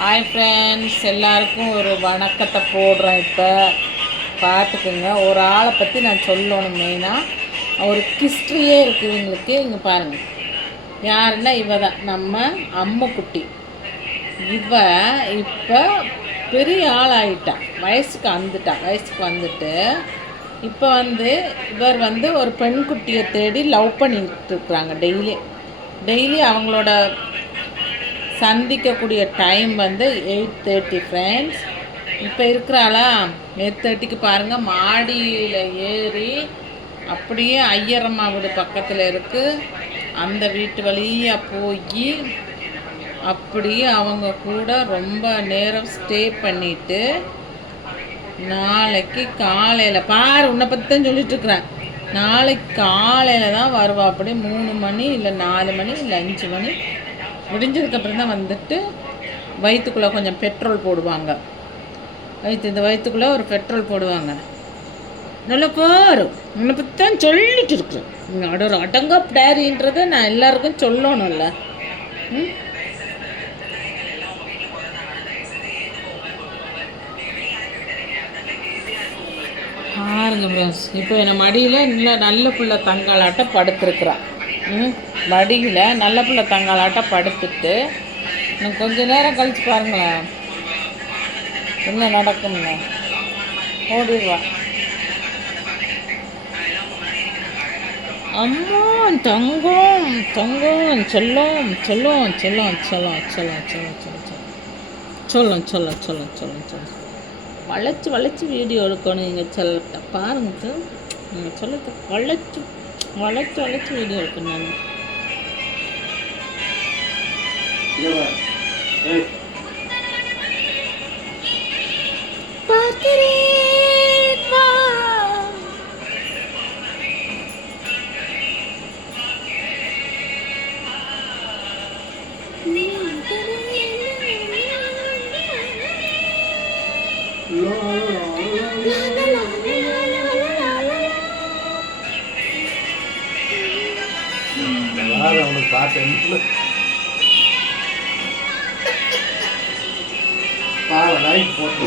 Hi friends, எல்லாருக்கும் ஒரு வணக்கத்தை போடுறேன். இப்போ பார்த்துக்குங்க, ஒரு ஆளை பற்றி நான் சொல்லணும். மெயினாக ஒரு ஹிஸ்ட்ரியே இருக்குது இவங்களுக்கு. இங்கே பாருங்கள், யாருன்னா இவ தான் நம்ம அம்முக்குட்டி. இவ இப்போ பெரிய ஆள் ஆகிட்டான், வயசுக்கு வந்துட்டு இப்போ இவர் ஒரு பெண்குட்டியை தேடி லவ் பண்ணிட்டு இருக்கிறாங்க. டெய்லி அவங்களோட சந்திக்கக்கூடிய டைம் 8:30 ஃப்ரெண்ட்ஸ். இப்போ இருக்கிறாளா 8:30க்கு பாருங்கள், மாடியில் ஏறி அப்படியே ஐயரம்மா வீடு பக்கத்தில் இருக்குது, அந்த வீட்டு வழியாக போய் அப்படியே அவங்க கூட ரொம்ப நேரம் ஸ்டே பண்ணிவிட்டு நாளைக்கு காலையில் உன்னை பற்றி தான் சொல்லிட்டுருக்குறேன். நாளைக்கு காலையில் தான் வருவா. அப்படி 3 மணி இல்லை 4 மணி இல்லை 5 மணி முடிஞ்சதுக்கப்புறம் தான் வயிற்றுக்குள்ளே கொஞ்சம் பெட்ரோல் போடுவாங்க. இந்த வயிற்றுக்குள்ளே ஒரு பெட்ரோல் போடுவாங்க. நல்லா பாரு, உன்னை பற்றி தான் சொல்லிட்டு இருக்கிறேன். ஒரு அடங்கா பிடாரின்றதை நான் எல்லாருக்கும் சொல்லணும்ல. பாருங்க ஃப்ரெண்ட்ஸ், இப்போ என்னை மடியில் நல்ல பிள்ளை தங்காளாட்ட படுத்துருக்குறான். மடியில் நல்ல பிள்ளை தங்காளாட்ட படுத்துட்டு இன்னும் கொஞ்சம் நேரம் கழித்து பாருங்களேன் என்ன நடக்கும்னு. ஓடிடுவா. அம்மா தங்கம் தங்கம் செல்லம் செல்லம் செல்லம் செல்லம் செல்லம் செல்லம் செல்லம் சொல்லும் சொல்லும் சொல்லும் சொல்லும் சொல்லும் வளைச்சி வீடியோ எடுக்கணும். நீங்கள் சொல்ல பாருங்க, நீங்கள் சொல்ல வளைச்சி வீடியோ எடுக்கணும். நான் அவனுக்கு பாட்டு பாவம் லைட் போட்டு